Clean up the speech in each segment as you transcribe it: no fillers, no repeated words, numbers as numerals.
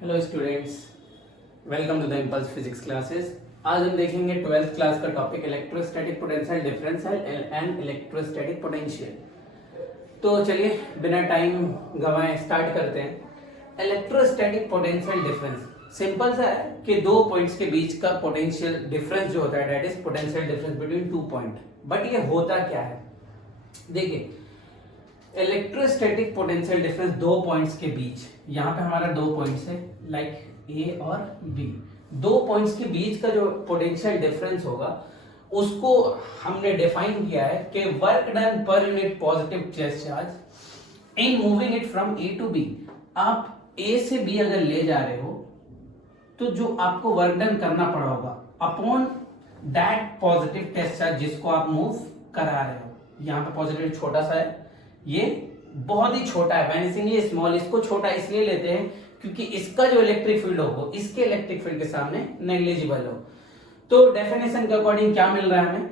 Hello students, welcome to the Impulse physics classes. आज हम देखेंगे 12th क्लास का topic electrostatic potential difference and electrostatic potential. तो चलिए बिना टाइम गंवाए स्टार्ट करते हैं। इलेक्ट्रोस्टैटिक पोटेंशियल डिफरेंस सिंपल सा है कि दो पॉइंट्स के बीच का पोटेंशियल डिफरेंस जो होता है that is potential difference between two point. But ये होता क्या है, देखिए इलेक्ट्रोस्टैटिक पोटेंशियल डिफरेंस दो पॉइंट्स के बीच, यहाँ पे हमारा दो पॉइंट्स है लाइक ए और बी, दो पॉइंट्स के बीच का जो पोटेंशियल डिफरेंस होगा उसको हमने डिफाइन किया है कि work done per unit positive charge in moving it from A to B. आप ए से बी अगर ले जा रहे हो तो जो आपको वर्क डन करना पड़ा होगा upon that positive test charge जिसको आप मूव करा रहे हो। यहाँ पे पॉजिटिव छोटा सा है, ये बहुत ही छोटा है, वैनिसिंगली स्मॉल। इसको छोटा इसलिए लेते हैं क्योंकि इसका जो इलेक्ट्रिक फील्ड हो इसके इलेक्ट्रिक फील्ड के सामने नेग्लिजिबल हो। तो डेफिनेशन के अकॉर्डिंग क्या मिल रहा है हमें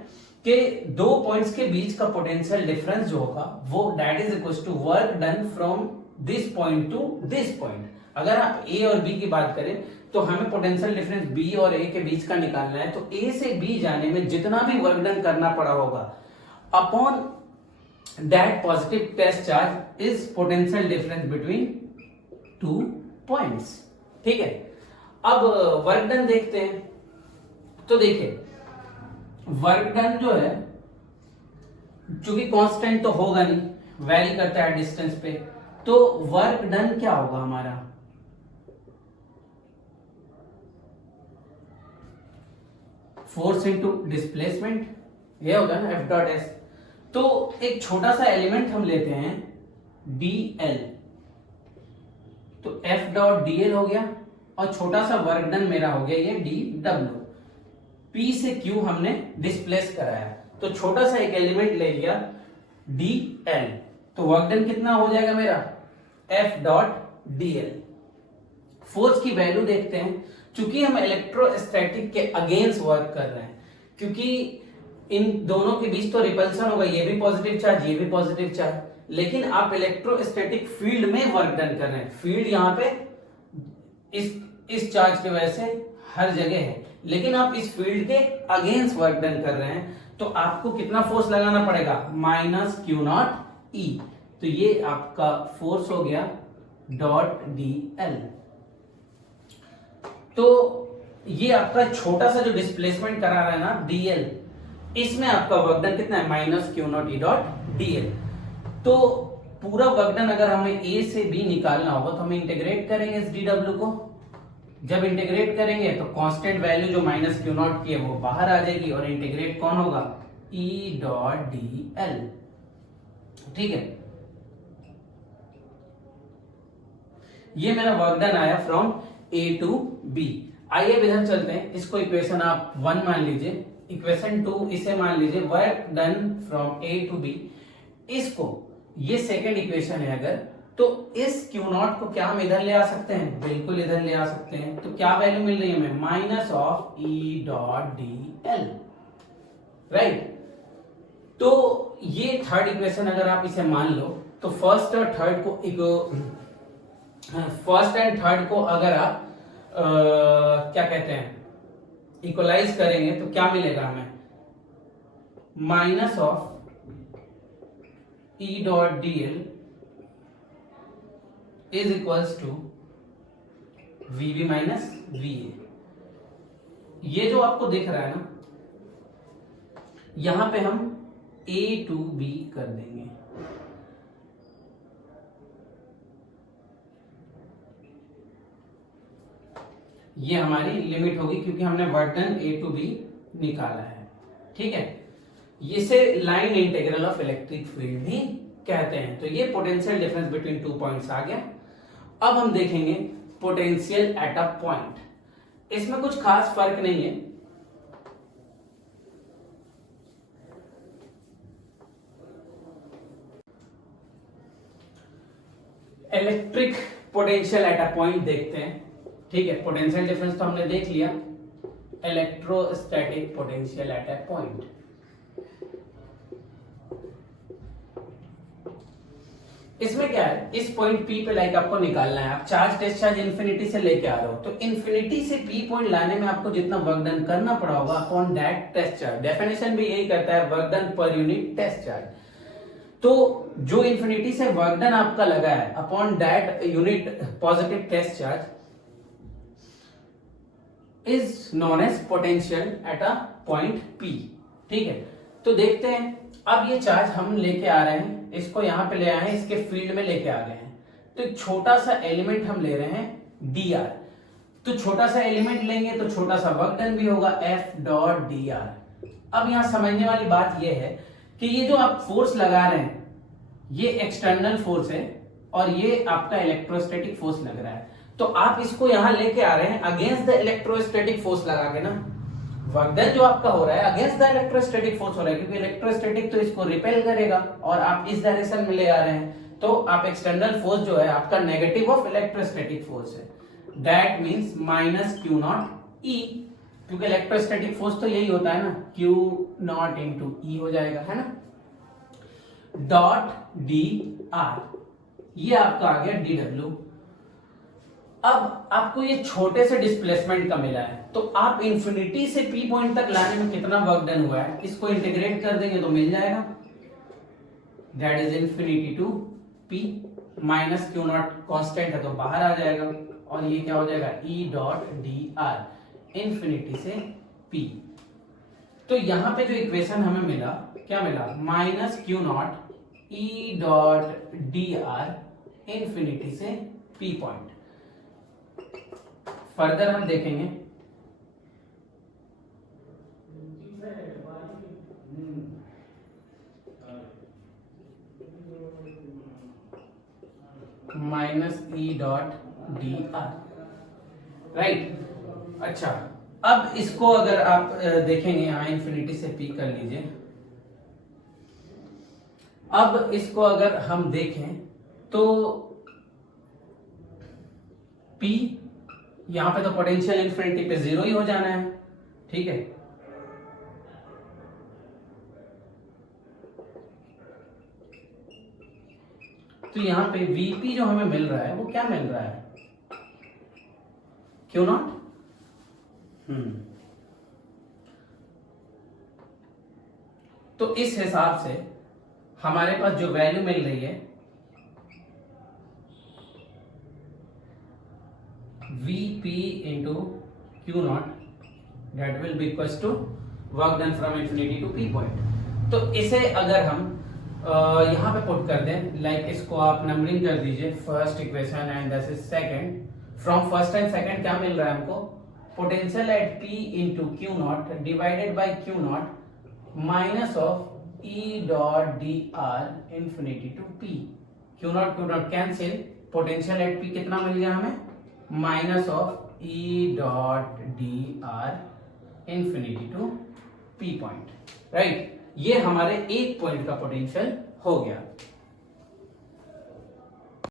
कि दो पॉइंट्स के बीच का पोटेंशियल डिफरेंस जो होगा वो that is equal to work done from this point to this point. अगर आप ए और बी की बात करें तो हमें पोटेंशियल डिफरेंस बी और ए के बीच का निकालना है। तो ए से बी जाने में जितना भी वर्क डन करना पड़ा होगा upon that positive test charge is potential difference between two points। ठीक है, अब वर्क डन देखते हैं। तो देखिए वर्क डन जो है चूंकि कांस्टेंट तो होगा नहीं, वैरी करता है डिस्टेंस पे, तो वर्क डन क्या होगा हमारा फोर्स इनटू डिस्प्लेसमेंट, ये होगा ना एफ डॉट एस। तो एक छोटा सा एलिमेंट हम लेते हैं dl, तो F डॉट dl हो गया और छोटा सा वर्क डन मेरा हो गया ये dw। P से Q हमने डिस्प्लेस कराया तो छोटा सा एक एलिमेंट ले लिया dl, तो वर्क डन कितना हो जाएगा मेरा F डॉट dl। फोर्स की वैल्यू देखते हैं, चूंकि हम इलेक्ट्रोस्टैटिक के अगेंस्ट वर्क कर रहे हैं, क्योंकि इन दोनों के बीच तो रिपल्सन होगा, ये भी पॉजिटिव चार्ज ये भी पॉजिटिव चार्ज, लेकिन आप इलेक्ट्रोस्टैटिक फील्ड में वर्क डन कर रहे हैं। फील्ड यहाँ पे इस चार्ज की वजह से हर जगह है, लेकिन आप इस फील्ड के अगेंस्ट वर्क डन कर रहे हैं तो आपको कितना फोर्स लगाना पड़ेगा माइनस क्यू नॉट ई। तो ये आपका फोर्स हो गया डॉट डी एल। तो ये आपका छोटा सा जो डिस्प्लेसमेंट करा रहा है ना डीएल, इसमें आपका वर्क डन कितना है minus Q naught E dot DL. तो पूरा वर्क डन अगर हमें ए से बी निकालना होगा तो हमें इंटीग्रेट करेंगे इस डीडब्ल्यू को। जब इंटीग्रेट करेंगे तो कांस्टेंट वैल्यू जो माइनस क्यू नॉट की है वो बाहर आ जाएगी और इंटीग्रेट कौन होगा ई डॉट डी एल। ठीक है, ये मेरा वर्क डन आया फ्रॉम ए टू बी। आइए अब इधर चलते हैं, इसको इक्वेशन आप 1 मान लीजिए, इक्वेशन 2 इसे मान लीजिए work done from A to B. इसको ये सेकंड इक्वेशन है अगर, तो इस क्यू नॉट को क्या हम इधर ले आ सकते हैं, बिल्कुल इधर ले आ सकते हैं। तो क्या वैल्यू मिल रही है हमें minus of E dot D L, right. तो ये थर्ड इक्वेशन अगर आप इसे मान लो तो फर्स्ट एंड थर्ड को अगर आप क्या कहते हैं इक्वलाइज करेंगे तो क्या मिलेगा हमें minus of E dot D L is equals to V B minus V A. ये जो आपको दिख रहा है ना, यहां पे हम ए टू बी कर देंगे। ये हमारी लिमिट होगी क्योंकि हमने work done A to B निकाला है। ठीक है, इसे line integral of electric field भी कहते हैं। तो ये potential difference between two points आ गया। अब हम देखेंगे पोटेंशियल एट अ पॉइंट। इसमें कुछ खास फर्क नहीं है, electric potential at a point देखते हैं। ठीक है, पोटेंशियल डिफरेंस तो हमने देख लिया, electrostatic potential at a point. इसमें क्या है, इस पॉइंट P पे लाइक आपको निकालना है, आप चार्ज डिस्चार्ज इन्फिनिटी से लेके आ रहे हो, तो इन्फिनिटी से P पॉइंट लाने में आपको जितना वर्क डन करना पड़ा होगा upon that test charge, definition भी यही करता है, work done per unit test charge. तो जो इन्फिनिटी से वर्क डन आपका लगा है upon that unit positive test charge is known as potential at a point P। ठीक है, तो देखते हैं, अब ये चार्ज हम लेके आ रहे हैं, इसको यहां पे ले आए हैं, इसके फील्ड में लेके आ गए हैं, तो एक छोटा सा एलिमेंट हम ले रहे हैं dr, तो छोटा सा एलिमेंट लेंगे तो छोटा सा वर्क डन भी होगा F डॉट dr। अब यहां समझने वाली बात यह है कि ये जो आप फोर्स लगा रहे हैं ये एक्सटर्नल फोर्स है और ये आपका इलेक्ट्रोस्टैटिक फोर्स लग रहा है, तो आप इसको यहां लेके आ रहे हैं अगेंस्ट द इलेक्ट्रोस्टैटिक फोर्स लगा के ना, वर्क डन जो आपका हो रहा है अगेंस्ट द इलेक्ट्रोस्टैटिक फोर्स हो रहा है, क्योंकि इलेक्ट्रोस्टैटिक तो इसको रिपेल करेगा और आप इस डायरेक्शन में ले आ रहे हैं, तो आप एक्सटर्नल फोर्स जो है आपका नेगेटिव ऑफ इलेक्ट्रोस्टैटिक फोर्स है, that means minus Q naught E, क्योंकि इलेक्ट्रोस्टैटिक फोर्स तो यही होता है ना, क्यू नॉट इंटू ई हो जाएगा, है ना, डॉट डी आर, ये आपका आ गया डी डब्ल्यू। अब आपको ये छोटे से डिस्प्लेसमेंट का मिला है, तो आप इंफिनिटी से P पॉइंट तक लाने में कितना वर्क डन हुआ है इसको इंटीग्रेट कर देंगे तो मिल जाएगा, that is infinity to P minus Q naught constant है तो बाहर आ जाएगा, और ये क्या हो जाएगा E dot D R infinity से P। तो यहां पे जो इक्वेशन हमें मिला, क्या मिला, minus Q not E dot D R infinity से P पॉइंट। फर्दर हम देखेंगे, minus E dot D are, right. अच्छा, अब इसको अगर आप देखेंगे यहां इंफिनिटी से P कर लीजिए, अब इसको अगर हम देखें तो P यहां पे तो पोटेंशियल इन्फिनिटी पे जीरो ही हो जाना है, ठीक है, तो यहां पे Vp जो हमें मिल रहा है वो क्या मिल रहा है, क्यों नॉट, तो इस हिसाब से हमारे पास जो वैल्यू मिल रही है Vp into Q naught that will be equal to work done from infinity to P point. तो इसे अगर हम यहां पे पुट कर दें, लाइक इसको आप नंबरिंग कर दीजिए, first equation and this is second, from first and second क्या मिल रहा है हमको, potential at P into Q naught divided by Q naught minus of E dot D R infinity to P, Q naught cancel, potential at P कितना मिल गया हमें, minus of E dot D R infinity to P point, right. ये हमारे एक point का potential हो गया।